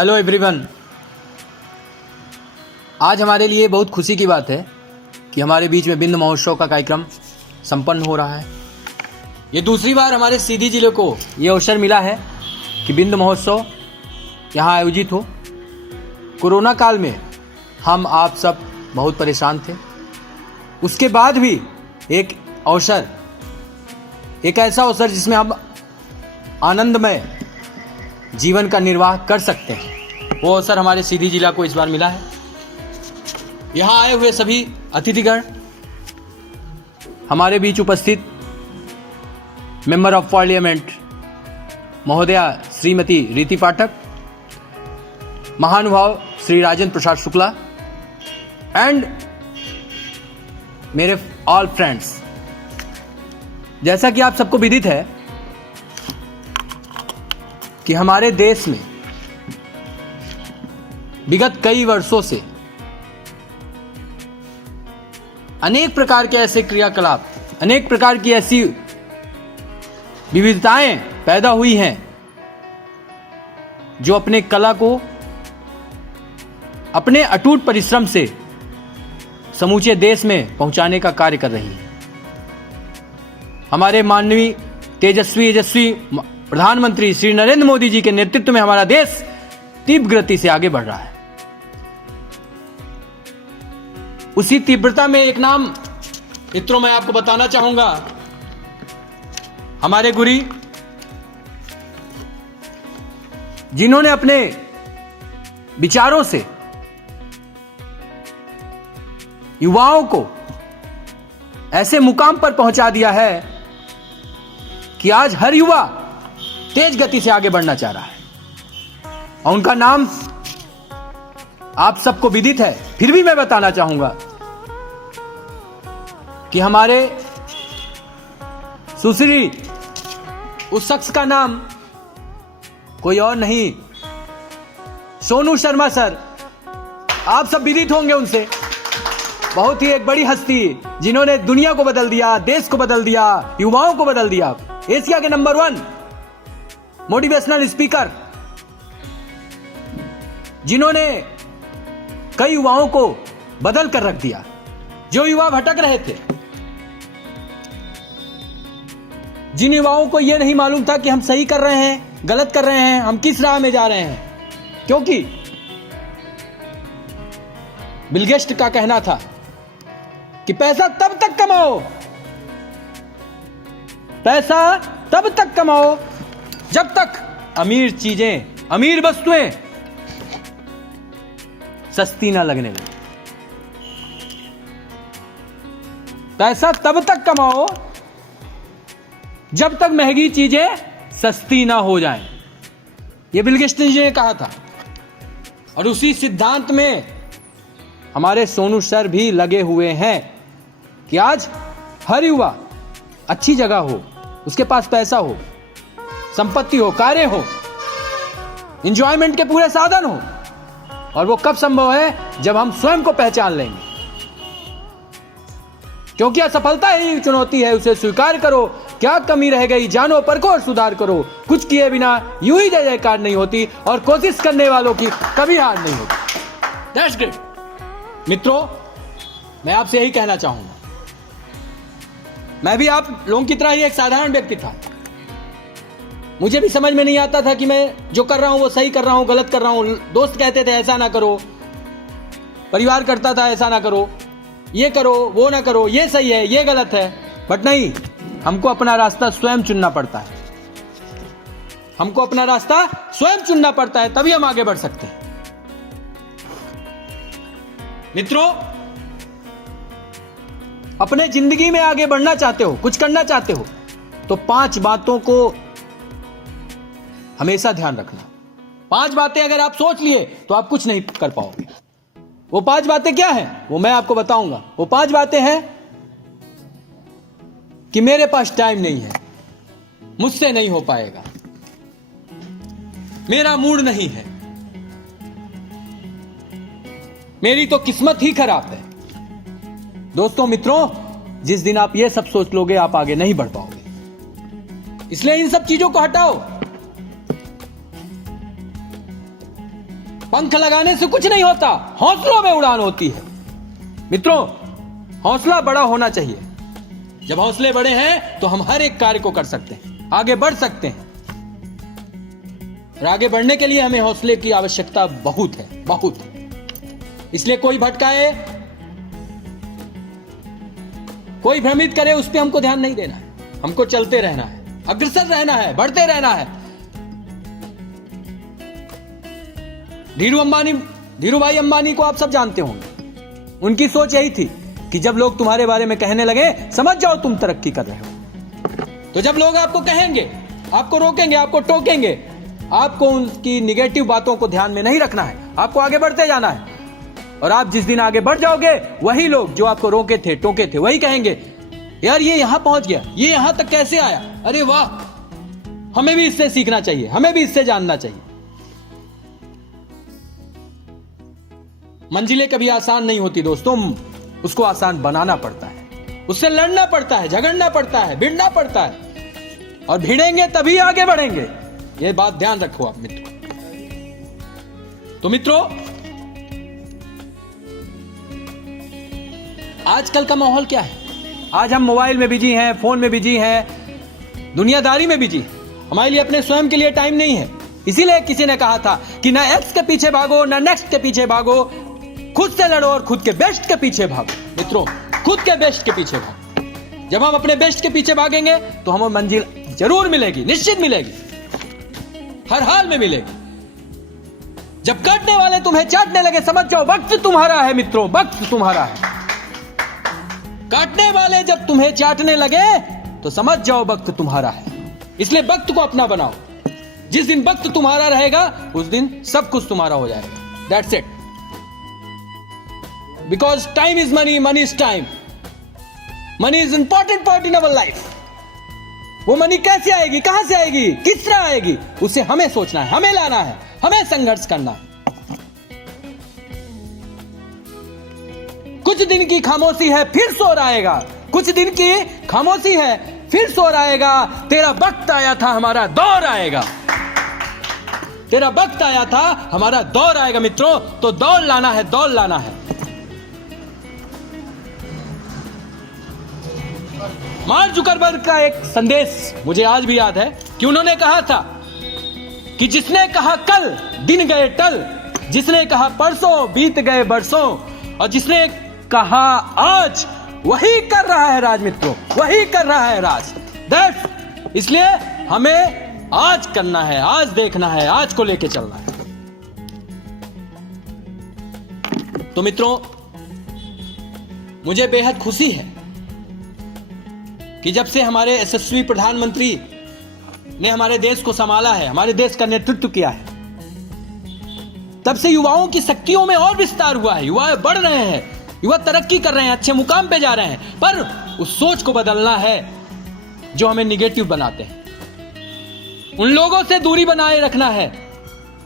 Hello everyone. आज हमारे लिए बहुत खुशी की बात है कि हमारे बीच में बिंद महोत्सव का कार्यक्रम संपन्न हो रहा है। ये दूसरी बार हमारे सीधी जिले को ये अवसर मिला है कि बिंद महोत्सव यहाँ आयोजित हो। कोरोना काल में हम आप सब बहुत परेशान थे, उसके बाद भी एक ऐसा अवसर जिसमें हम आनंदमय जीवन का निर्वाह कर सकते हैं, वो अवसर हमारे सीधी जिला को इस बार मिला है। यहाँ आए हुए सभी अतिथिगण, हमारे बीच उपस्थित मेंबर ऑफ पार्लियामेंट महोदया श्रीमती रीति पाठक, महानुभाव श्री राजेंद्र प्रसाद शुक्ला एंड मेरे ऑल फ्रेंड्स। जैसा कि आप सबको विदित है कि हमारे देश में विगत कई वर्षों से अनेक प्रकार के ऐसे क्रियाकलाप, अनेक प्रकार की ऐसी विविधताएं पैदा हुई हैं जो अपने कला को अपने अटूट परिश्रम से समूचे देश में पहुंचाने का कार्य कर रही है। हमारे माननीय तेजस्वी प्रधानमंत्री श्री नरेंद्र मोदी जी के नेतृत्व में हमारा देश तीव्र गति से आगे बढ़ रहा है। उसी तीव्रता में एक नाम मित्रों मैं आपको बताना चाहूंगा। हमारे गुरु जिन्होंने अपने विचारों से युवाओं को ऐसे मुकाम पर पहुंचा दिया है कि आज हर युवा तेज गति से आगे बढ़ना चाह रहा है, और उनका नाम आप सबको विदित है। फिर भी मैं बताना चाहूंगा कि हमारे सुश्री उस शख्स का नाम कोई और नहीं, सोनू शर्मा सर। आप सब विदित होंगे उनसे। बहुत ही एक बड़ी हस्ती जिन्होंने दुनिया को बदल दिया, देश को बदल दिया, युवाओं को बदल दिया। एशिया के नंबर 1 मोटिवेशनल स्पीकर, जिन्होंने कई युवाओं को बदल कर रख दिया। जो युवा भटक रहे थे, जिन युवाओं को यह नहीं मालूम था कि हम सही कर रहे हैं, गलत कर रहे हैं, हम किस राह में जा रहे हैं। क्योंकि बिल गेट्स का कहना था कि पैसा तब तक कमाओ जब तक अमीर चीजें, अमीर वस्तुएं सस्ती ना लगने लगे। पैसा तब तक कमाओ जब तक महंगी चीजें सस्ती ना हो जाएं। यह बिल गेट्स जी ने कहा था, और उसी सिद्धांत में हमारे सोनू सर भी लगे हुए हैं कि आज हर युवा अच्छी जगह हो, उसके पास पैसा हो, संपत्ति हो, कार्य हो, एंजॉयमेंट के पूरे साधन हो। और वो कब संभव है? जब हम स्वयं को पहचान लेंगे। क्योंकि असफलता ही चुनौती है, उसे स्वीकार करो। क्या कमी रह गई जानो, परखो और सुधार करो। कुछ किए बिना यूं ही जय जयकार नहीं होती, और कोशिश करने वालों की कभी हार नहीं होती। That's great. मित्रों, मैं आपसे यही कहना चाहूंगा। मैं भी आप लोगों की तरह ही एक साधारण व्यक्ति था। मुझे भी समझ में नहीं आता था कि मैं जो कर रहा हूं वो सही कर रहा हूं, गलत कर रहा हूं। दोस्त कहते थे ऐसा ना करो, परिवार करता था ऐसा ना करो, ये करो, वो ना करो, ये सही है, ये गलत है। बट नहीं, हमको अपना रास्ता स्वयं चुनना पड़ता है। हमको अपना रास्ता स्वयं चुनना पड़ता है, तभी हम आगे बढ़ सकते हैं। मित्रों, अपने जिंदगी में आगे बढ़ना चाहते हो, कुछ करना चाहते हो, तो 5 बातों को हमेशा ध्यान रखना। 5 बातें अगर आप सोच लिए तो आप कुछ नहीं कर पाओगे। वो 5 बातें क्या हैं वो मैं आपको बताऊंगा। वो 5 बातें हैं कि मेरे पास टाइम नहीं है, मुझसे नहीं हो पाएगा, मेरा मूड नहीं है, मेरी तो किस्मत ही खराब है। दोस्तों, मित्रों, जिस दिन आप ये सब सोच लोगे आप आगे नहीं बढ़ पाओगे। इसलिए इन सब चीजों को हटाओ। पंख लगाने से कुछ नहीं होता, हौसलों में उड़ान होती है। मित्रों, हौसला बड़ा होना चाहिए। जब हौसले बड़े हैं तो हम हर एक कार्य को कर सकते हैं, आगे बढ़ सकते हैं। और आगे बढ़ने के लिए हमें हौसले की आवश्यकता बहुत है, बहुत। इसलिए कोई भटकाए, कोई भ्रमित करे, उस पर हमको ध्यान नहीं देना है। हमको चलते रहना है, अग्रसर रहना है, बढ़ते रहना है। धीरूभाई अंबानी को आप सब जानते होंगे। उनकी सोच यही थी कि जब लोग तुम्हारे बारे में कहने लगे, समझ जाओ तुम तरक्की कर रहे हो। तो जब लोग आपको कहेंगे, आपको रोकेंगे, आपको टोकेंगे, आपको उनकी निगेटिव बातों को ध्यान में नहीं रखना है, आपको आगे बढ़ते जाना है। और आप जिस दिन आगे बढ़ जाओगे, वही लोग जो आपको रोके थे, टोके थे, वही कहेंगे, यार ये यहां पहुंच गया, ये यहां तक कैसे आया, अरे वाह, हमें भी इससे सीखना चाहिए, हमें भी इससे जानना चाहिए। मंजिलें कभी आसान नहीं होती दोस्तों, उसको आसान बनाना पड़ता है, उससे लड़ना पड़ता है, झगड़ना पड़ता है, भिड़ना पड़ता है, और भिड़ेंगे तभी आगे बढ़ेंगे। ये बात ध्यान रखो आप मित्रों। तो मित्रों, आजकल का माहौल क्या है? आज हम मोबाइल में बिजी हैं, फोन में बिजी हैं, दुनियादारी में बिजी हैं। हमारे लिए अपने स्वयं के लिए टाइम नहीं है। इसीलिए किसी ने कहा था कि ना एक्स के पीछे भागो, ना नेक्स्ट के पीछे भागो, खुद से लड़ो और खुद के बेस्ट के पीछे भागो। मित्रों, खुद के बेस्ट के पीछे भागो। जब हम अपने बेस्ट के पीछे भागेंगे तो हमें मंजिल जरूर मिलेगी, निश्चित मिलेगी, हर हाल में मिलेगी। जब काटने वाले तुम्हें चाटने लगे, समझ जाओ वक्त तुम्हारा है मित्रों, वक्त तुम्हारा है। काटने वाले जब तुम्हें चाटने लगे तो समझ जाओ वक्त तुम्हारा है। इसलिए वक्त को अपना बनाओ। जिस दिन वक्त तुम्हारा रहेगा, उस दिन सब कुछ तुम्हारा हो जाएगा। That's it. Because time is money, money is time. Money is important part in our life. वो मनी कैसे आएगी, कहां से आएगी, किस तरह आएगी, उसे हमें सोचना है, हमें लाना है, हमें संघर्ष करना है। कुछ दिन की खामोशी है, फिर शोर आएगा। कुछ दिन की खामोशी है, फिर शोर आएगा। तेरा वक्त आया था, हमारा दौर आएगा। तेरा वक्त आया था, हमारा दौर आएगा मित्रों। तो दौड़ लाना है, दौड़ लाना है। मार्क जुकरबर्ग का एक संदेश मुझे आज भी याद है कि उन्होंने कहा था कि जिसने कहा कल, दिन गए टल, जिसने कहा परसों, बीत गए बरसों, और जिसने कहा आज, वही कर रहा है राज मित्रों, वही कर रहा है राज। दैट्स, इसलिए हमें आज करना है, आज देखना है, आज को लेके चलना है। तो मित्रों, मुझे बेहद खुशी है कि जब से हमारे यशस्वी प्रधानमंत्री ने हमारे देश को संभाला है, हमारे देश का नेतृत्व किया है, तब से युवाओं की शक्तियों में और विस्तार हुआ है। युवा बढ़ रहे हैं, युवा तरक्की कर रहे हैं, अच्छे मुकाम पे जा रहे हैं। पर उस सोच को बदलना है जो हमें निगेटिव बनाते हैं। उन लोगों से दूरी बनाए रखना है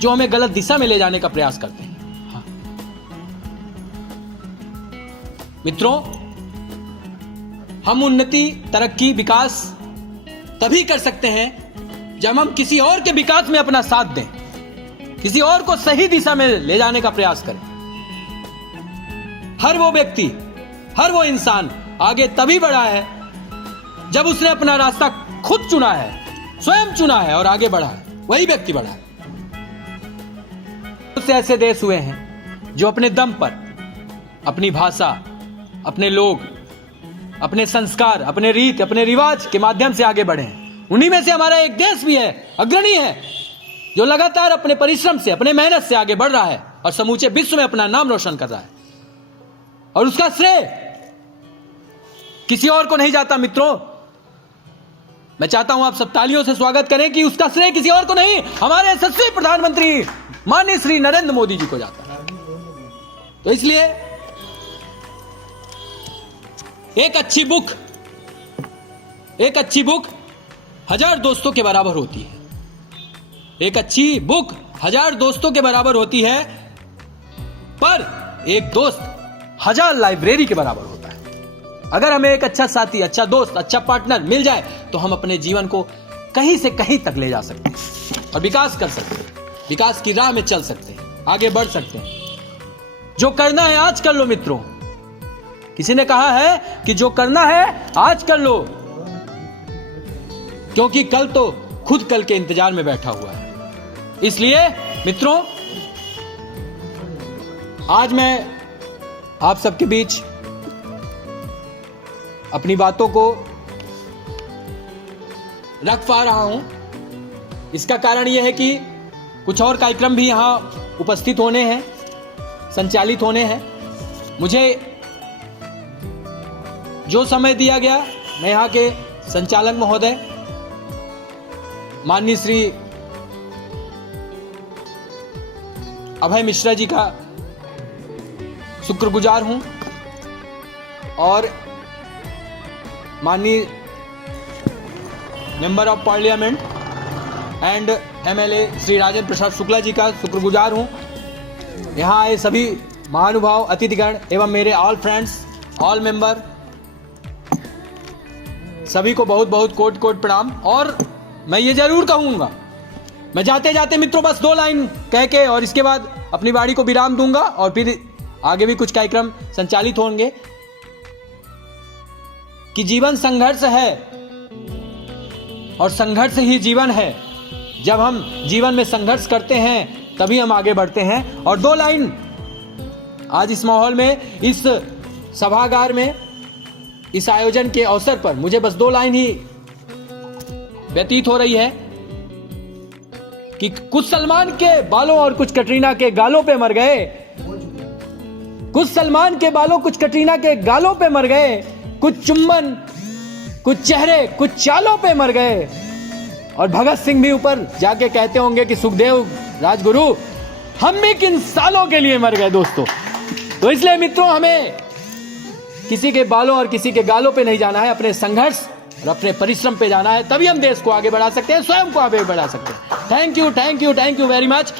जो हमें गलत दिशा में ले जाने का प्रयास करते हैं। हाँ। मित्रों, हम उन्नति, तरक्की, विकास तभी कर सकते हैं जब हम किसी और के विकास में अपना साथ दें, किसी और को सही दिशा में ले जाने का प्रयास करें। हर वो व्यक्ति, हर वो इंसान आगे तभी बढ़ा है जब उसने अपना रास्ता खुद चुना है, स्वयं चुना है और आगे बढ़ा है। वही व्यक्ति बढ़ा है। कुछ ऐसे देश हुए हैं जो अपने दम पर, अपनी भाषा, अपने लोग, अपने संस्कार, अपने रीत, अपने रिवाज के माध्यम से आगे बढ़े हैं। उन्हीं में से हमारा एक देश भी है, अग्रणी है, जो लगातार अपने परिश्रम से, अपने मेहनत से आगे बढ़ रहा है और समूचे विश्व में अपना नाम रोशन कर रहा है। और उसका श्रेय किसी और को नहीं जाता मित्रों। मैं चाहता हूं आप सब तालियों से स्वागत करें कि उसका श्रेय किसी और को नहीं, हमारे यशस्वी प्रधानमंत्री माननीय श्री नरेंद्र मोदी जी को जाता है। तो इसलिए एक अच्छी बुक 1000 दोस्तों के बराबर होती है। एक अच्छी बुक 1000 दोस्तों के बराबर होती है, पर एक दोस्त 1000 लाइब्रेरी के बराबर होता है। अगर हमें एक अच्छा साथी, अच्छा दोस्त, अच्छा पार्टनर मिल जाए तो हम अपने जीवन को कहीं से कहीं तक ले जा सकते हैं और विकास कर सकते हैं, विकास की राह में चल सकते हैं। आगे बढ़ सकते हैं। जो करना है आज कर लो मित्रों। किसी ने कहा है कि जो करना है आज कर लो, क्योंकि कल तो खुद कल के इंतजार में बैठा हुआ है। इसलिए मित्रों, आज मैं आप सबके बीच अपनी बातों को रख पा रहा हूं। इसका कारण यह है कि कुछ और कार्यक्रम भी यहां उपस्थित होने हैं, संचालित होने हैं। मुझे जो समय दिया गया, मैं यहाँ के संचालक महोदय माननीय श्री अभय मिश्रा जी का शुक्रगुजार हूं, और माननीय member of parliament and MLA Shri Rajendra Prasad Shukla ji का शुक्रगुजार हूं। यहाँ आए सभी महानुभाव, अतिथिगण एवं मेरे ऑल फ्रेंड्स, ऑल मेंबर, सभी को बहुत बहुत कोट कोट प्रणाम। और मैं ये जरूर कहूंगा, मैं जाते जाते मित्रों बस 2 लाइन कह के और इसके बाद अपनी वाणी को विराम दूंगा, और फिर आगे भी कुछ कार्यक्रम संचालित होंगे, कि जीवन संघर्ष है और संघर्ष ही जीवन है। जब हम जीवन में संघर्ष करते हैं तभी हम आगे बढ़ते हैं। और 2 लाइन आज इस माहौल में, इस सभागार में, इस आयोजन के अवसर पर मुझे बस 2 लाइन ही व्यतीत हो रही है कि कुछ सलमान के बालों और कुछ कटरीना के गालों पे मर गए, कुछ सलमान के बालों कुछ कटरीना के गालों पे मर गए, कुछ चुम्बन कुछ चेहरे कुछ चालों पे मर गए। और भगत सिंह भी ऊपर जाके कहते होंगे कि सुखदेव राजगुरु हम भी किन सालों के लिए मर गए दोस्तों। तो इसलिए मित्रों, हमें किसी के बालों और किसी के गालों पे नहीं जाना है, अपने संघर्ष और अपने परिश्रम पे जाना है, तभी हम देश को आगे बढ़ा सकते हैं, स्वयं को आगे बढ़ा सकते हैं। Thank you very much.